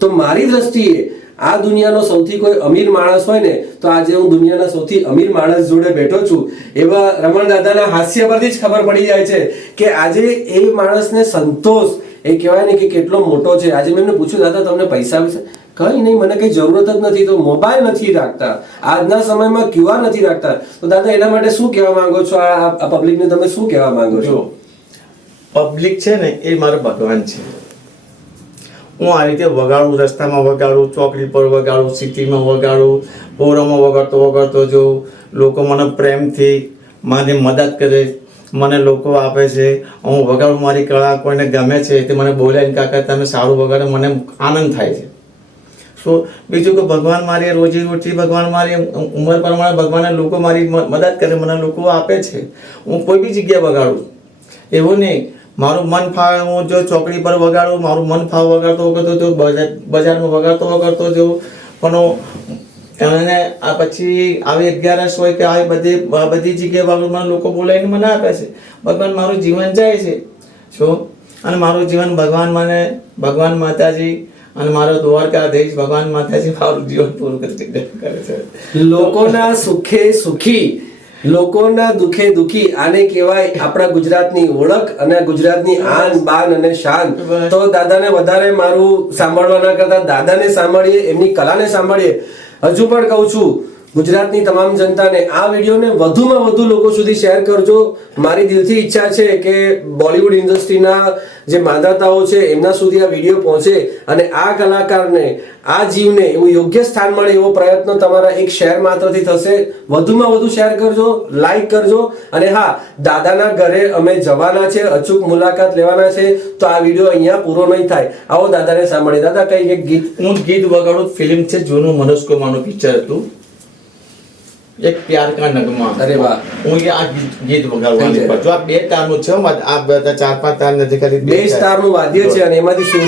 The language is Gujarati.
તો મારી દ્રષ્ટિએ આ દુનિયાનો સૌથી કોઈ અમીર માણસ હોય ને તો આજે હું દુનિયાના સૌથી અમીર માણસ જોડે બેઠો છું. એવા રમણ દાદાના હાસ્ય પરથી જ ખબર પડી જાય છે કે આજે એ માણસને સંતોષ એ કહેવાય ને કે કેટલો મોટો છે. આજે મેં એમને પૂછ્યું, દાદા તમને પૈસા વિશે? કઈ નહીં, મને કઈ જરૂરત જ નથી. તો મોબાઈલ નથી રાખતા, આજના સમયમાં QR નથી રાખતા. તો દાદા એના માટે શું કહેવા માંગો છો? આ પબ્લિકને તમે શું કહેવા માંગો છો? પબ્લિક છે ને એ મારો ભગવાન છે. હું આ રીતે વગાડું, રસ્તામાં વગાડું, ચોકડી પર વગાડું, સિટીમાં વગાડું, પોરોમાં વગાડતો જોઉં. લોકો મને પ્રેમથી મને મદદ કરે, મને લોકો આપે છે. હું વગાડું, મારી કળા કોઈને ગમે છે તે મને બોલાવીને કાકા તમે સારું વગાડો, મને આનંદ થાય છે. તો બીજું કે ભગવાન મારી રોજીરોટી, ભગવાન મારી ઉંમર પ્રમાણે ભગવાનના લોકો મારી મદદ કરે, મને લોકો આપે છે. હું કોઈ બી જગ્યાએ વગાડું, એવું નહીં મારું મન ફાવે હું જો ચોકડી પર વગાડું, મારું મન ફાવ વગાડતો જો બજારમાં વગાડતો જો. પણ અને આ પછી આવી 11 હોય કે આવી બધી જગ્યાએ વગાડું, મને લોકો બોલાવીને મને આપે છે. ભગવાન મારું જીવન જાય છે શું, અને મારું જીવન ભગવાન માતાજી અને મારો દ્વારકાધીશ ભગવાન માતાજી મારું જીવન પૂરું કરે છે. લોકોના સુખે સુખી, લોકોના દુખે દુખી, આને કહેવાય આપણા ગુજરાતની ઓળખ અને ગુજરાતની આન બાન અને શાન. તો દાદાને વધારે મારું સાંભળવાના કરતા દાદાને સાંભળીએ, એમની કલાને સાંભળીએ. હજુ પણ કહું છું ગુજરાતની તમામ જનતાને આ વિડીયોને વધુમાં વધુ લોકો સુધી શેર કરજો. મારી દિલથી ઈચ્છા છે કે બોલિવૂડ ઇન્ડસ્ટ્રીના જે માંધાતાઓ છે એમના સુધી આ વિડીયો પહોંચે અને આ કલાકારને, આ જીવને એવું યોગ્ય સ્થાન મળે એવો પ્રયત્ન તમારા એક શેર માત્રથી થશે. વધુમાં વધુ શેર કરજો, લાઈક કરજો. અને હા, દાદાના ઘરે અમે જવાના છે, અચૂક મુલાકાત લેવાના છે. તો આ વિડીયો અહીંયા પૂરો નહીં થાય. આવો દાદાને સાંભળીએ. દાદા કઈ એક ગીત? હું ગીત વગાડું. ફિલ્મ છે જૂનું, મનોજ કુમારનું પિક્ચર હતું, એક પ્યાર કા નગમા. અરે વાહ! હું આ ગીત વગાડવાનું છું. આ 2 તારનું છે, આ બધા 4-5 તાર નથી, ખાલી 2 તારનું વાદ્ય છે અને એમાંથી સુર.